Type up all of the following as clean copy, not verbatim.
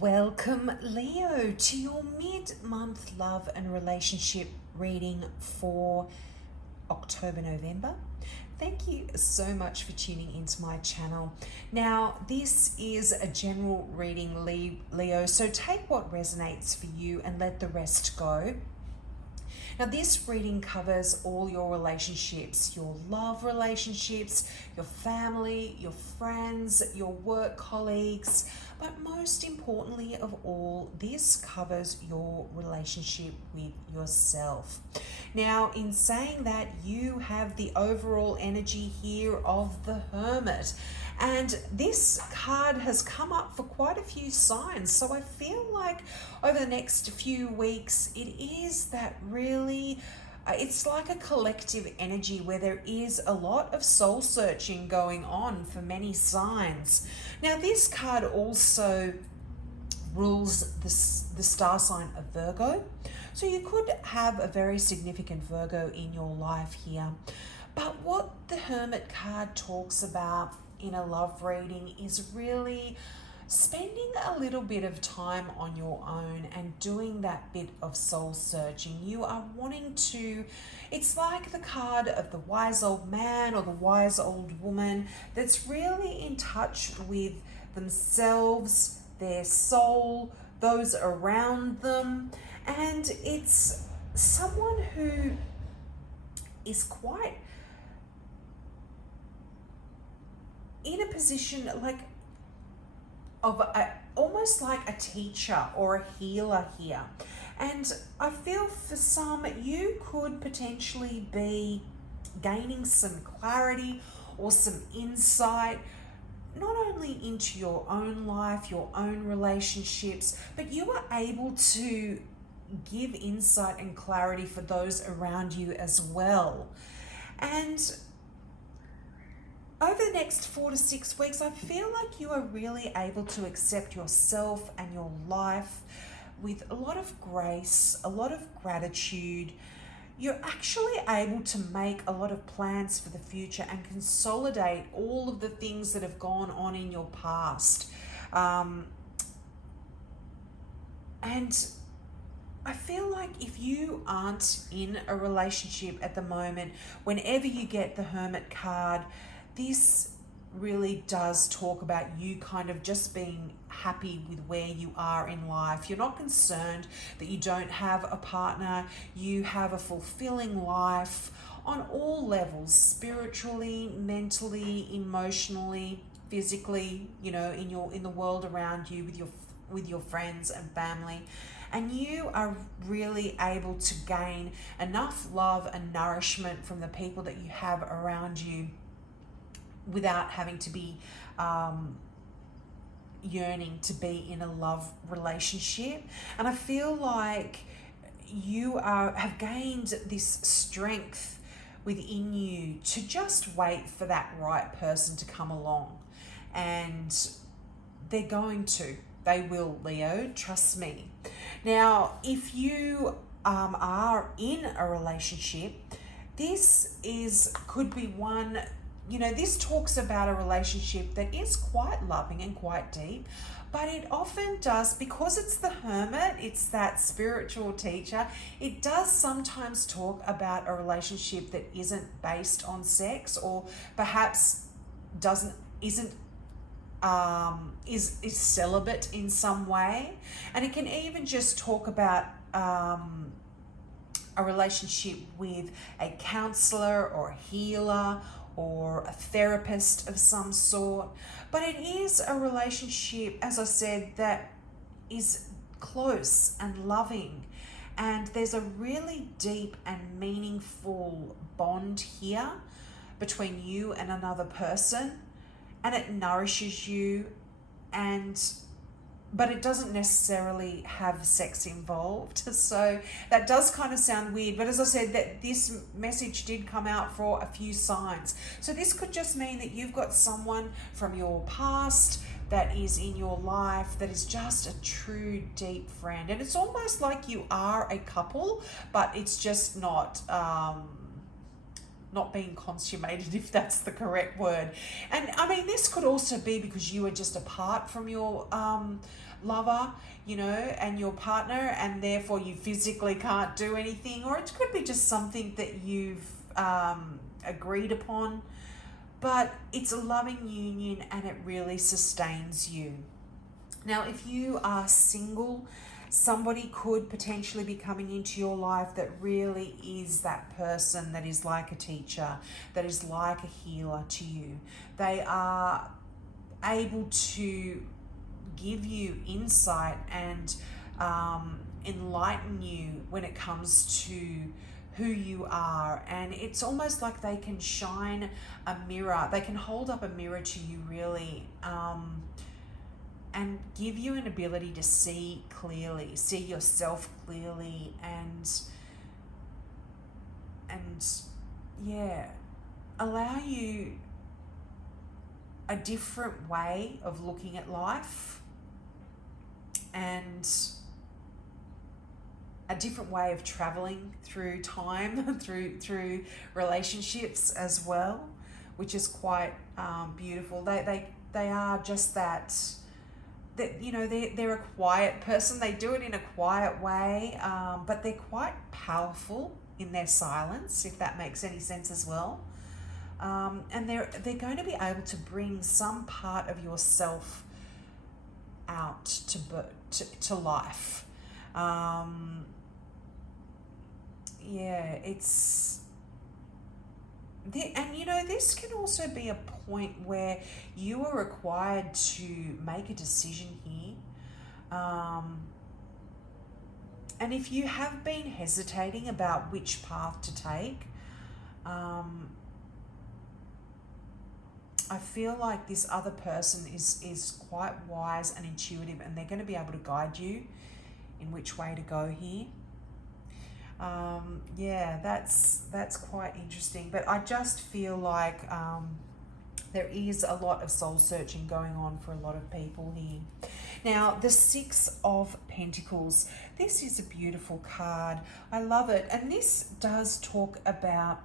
Welcome, Leo, to your mid-month love and relationship reading for October-November. Thank you so much for tuning into my channel. Now, this is a general reading, Leo, so take what resonates for you and let the rest go. Now, this reading covers all your relationships, your love relationships, your family, your friends, your work colleagues, but most importantly of all, this covers your relationship with yourself. Now, in saying that, you have the overall energy here of the Hermit. And this card has come up for quite a few signs. So I feel like over the next few weeks, it is that really, it's like a collective energy where there is a lot of soul searching going on for many signs. Now, this card also rules the star sign of Virgo. So you could have a very significant Virgo in your life here. But what the Hermit card talks about in a love reading is really spending a little bit of time on your own and doing that bit of soul searching. You are wanting to, it's like the card of the wise old man or the wise old woman that's really in touch with themselves, their soul, those around them. And it's someone who is quite in a position like of almost like a teacher or a healer here. And I feel for some, you could potentially be gaining some clarity or some insight, not only into your own life, your own relationships, but you are able to give insight and clarity for those around you as well. And over the next 4 to 6 weeks, I feel like you are really able to accept yourself and your life with a lot of grace, a lot of gratitude. You're actually able to make a lot of plans for the future and consolidate all of the things that have gone on in your past. And I feel like if you aren't in a relationship at the moment, whenever you get the Hermit card, this really does talk about you kind of just being happy with where you are in life. You're not concerned that you don't have a partner. You have a fulfilling life on all levels, spiritually, mentally, emotionally, physically, in the world around you with your friends and family. And you are really able to gain enough love and nourishment from the people that you have around you without having to be yearning to be in a love relationship. And I feel like you have gained this strength within you to just wait for that right person to come along. And they're going to. They will, Leo, trust me. Now, if you are in a relationship, this could be one. This talks about a relationship that is quite loving and quite deep, but it often does, because it's the Hermit, it's that spiritual teacher, it does sometimes talk about a relationship that isn't based on sex, or perhaps is celibate in some way. And it can even just talk about a relationship with a counselor or a healer or a therapist of some sort. But it is a relationship, as I said, that is close and loving. And there's a really deep and meaningful bond here between you and another person. And it nourishes you, but it doesn't necessarily have sex involved. So that does kind of sound weird. But as I said, that this message did come out for a few signs. So this could just mean that you've got someone from your past that is in your life that is just a true deep friend. And it's almost like you are a couple, but it's just not not being consummated, if that's the correct word. And I mean, this could also be because you are just apart from your lover, you know, and your partner, and therefore you physically can't do anything, or it could be just something that you've agreed upon, but it's a loving union and it really sustains you. Now, if you are single, somebody could potentially be coming into your life that really is that person that is like a teacher, that is like a healer to you. They are able to give you insight and enlighten you when it comes to who you are. And it's almost like they can shine a mirror. They can hold up a mirror to you, really, and give you an ability to see clearly, see yourself clearly, and yeah, allow you a different way of looking at life and a different way of traveling through time, through relationships as well, which is quite beautiful. They are just that. That, you know, they're a quiet person. They do it in a quiet way, but they're quite powerful in their silence, if that makes any sense as well. And they're going to be able to bring some part of yourself out to life. Yeah, and you know, this can also be a point where you are required to make a decision here. And if you have been hesitating about which path to take, I feel like this other person is quite wise and intuitive, and they're going to be able to guide you in which way to go here. Yeah, that's quite interesting. But I just feel like there is a lot of soul searching going on for a lot of people here. Now, the Six of Pentacles. This is a beautiful card. I love it. And this does talk about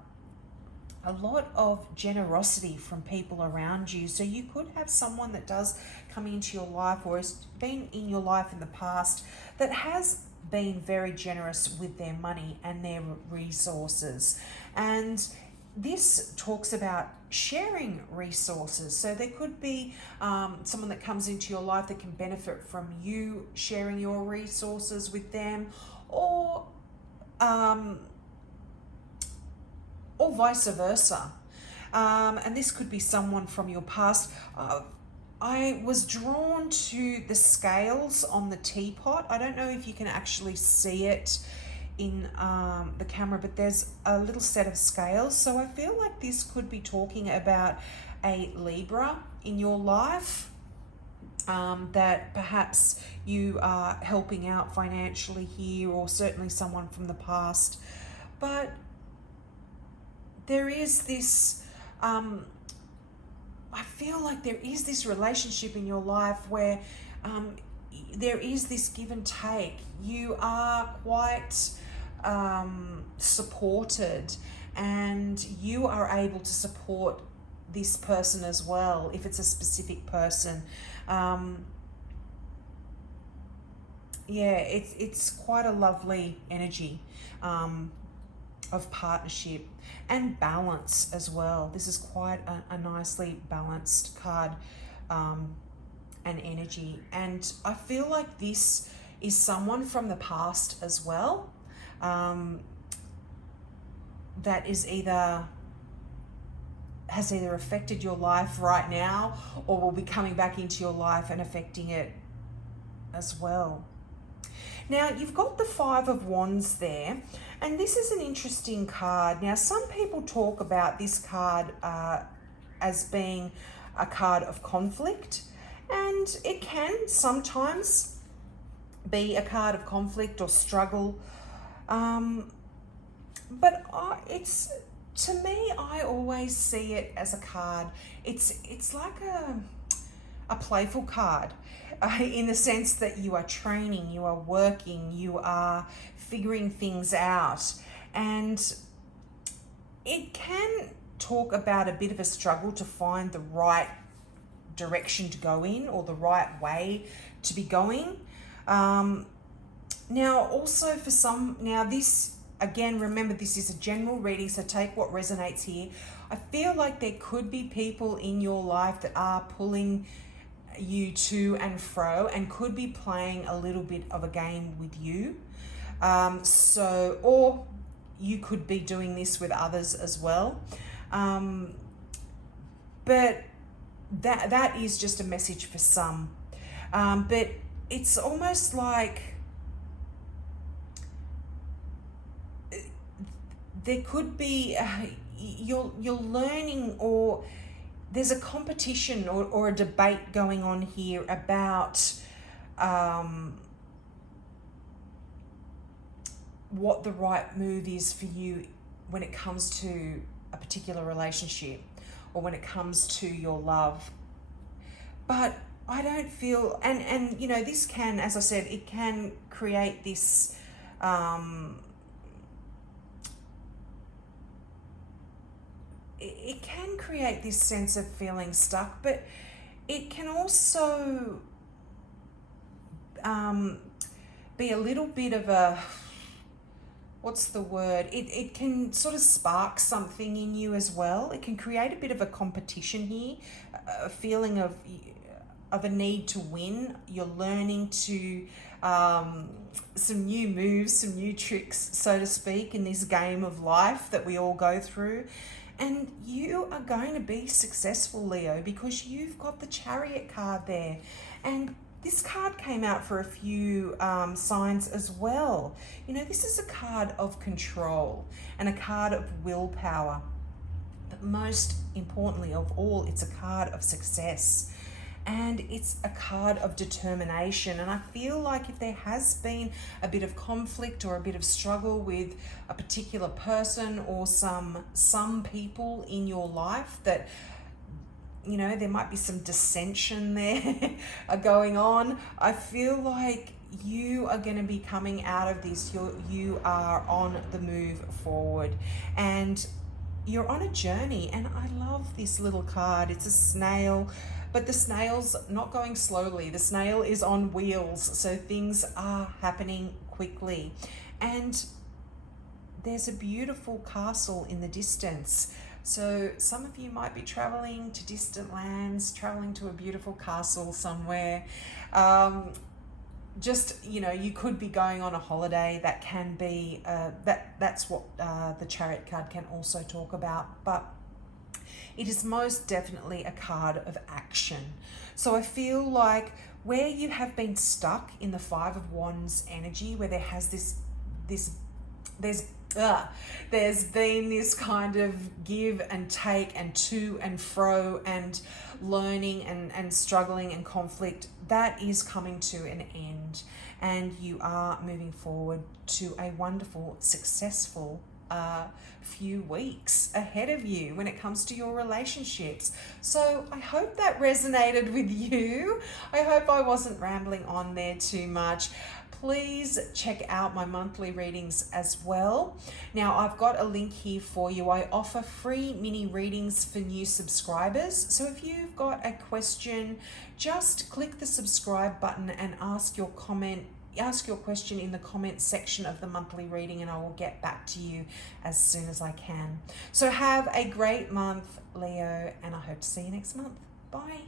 a lot of generosity from people around you. So you could have someone that does come into your life or has been in your life in the past that has been very generous with their money and their resources. And this talks about sharing resources. So there could be someone that comes into your life that can benefit from you sharing your resources with them, or vice versa. And this could be someone from your past. I was drawn to the scales on the teapot. I don't know if you can actually see it in the camera, but there's a little set of scales. So I feel like this could be talking about a Libra in your life, that perhaps you are helping out financially here, or certainly someone from the past. But there is this, I feel like there is this relationship in your life where there is this give and take. You are quite supported, and you are able to support this person as well, if it's a specific person. Yeah, it's quite a lovely energy of partnership and balance as well. This is quite a nicely balanced card and energy. And I feel like this is someone from the past as well, that has either affected your life right now, or will be coming back into your life and affecting it as well. Now, you've got the Five of Wands there, and this is an interesting card. Now, some people talk about this card as being a card of conflict, and it can sometimes be a card of conflict or struggle. But it's, to me, I always see it as a card. It's like a playful card, in the sense that you are training, you are working, you are figuring things out, and it can talk about a bit of a struggle to find the right direction to go in, or the right way to be going. Now, also for some, now this, again, remember this is a general reading, so take what resonates here. I feel like there could be people in your life that are pulling you to and fro and could be playing a little bit of a game with you. Or you could be doing this with others as well. But that is just a message for some. But it's almost like there could be you're learning, or there's a competition or a debate going on here about what the right move is for you when it comes to a particular relationship, or when it comes to your love. But I don't feel, and you know, this can, as I said, it can create this it can create this sense of feeling stuck, but it can also be a little bit of a, what's the word? It can sort of spark something in you as well. It can create a bit of a competition here, a feeling of a need to win. You're learning to some new moves, some new tricks, so to speak, in this game of life that we all go through. And you are going to be successful, Leo, because you've got the Chariot card there. And this card came out for a few signs as well. You know, this is a card of control and a card of willpower. But most importantly of all, it's a card of success. And it's a card of determination. And I feel like if there has been a bit of conflict or a bit of struggle with a particular person or some people in your life, that, you know, there might be some dissension there going on, I feel like you are going to be coming out of this. You are on the move forward, and you're on a journey. And I love this little card. It's a snail, but the snail's not going slowly. The snail is on wheels, so things are happening quickly. And there's a beautiful castle in the distance. So some of you might be traveling to distant lands, traveling to a beautiful castle somewhere. Just, you know, you could be going on a holiday. That can be, that's what the Chariot card can also talk about. But it is most definitely a card of action. So I feel like where you have been stuck in the Five of Wands energy, where there has there's been this kind of give and take and to and fro and learning and struggling and conflict, that is coming to an end, and you are moving forward to a wonderful, successful few weeks ahead of you when it comes to your relationships. So I hope that resonated with you. I hope I wasn't rambling on there too much. Please check out my monthly readings as well. Now, I've got a link here for you. I offer free mini readings for new subscribers. So if you've got a question, just click the subscribe button and ask your question in the comment section of the monthly reading, and I will get back to you as soon as I can. So have a great month, Leo, and I hope to see you next month. Bye.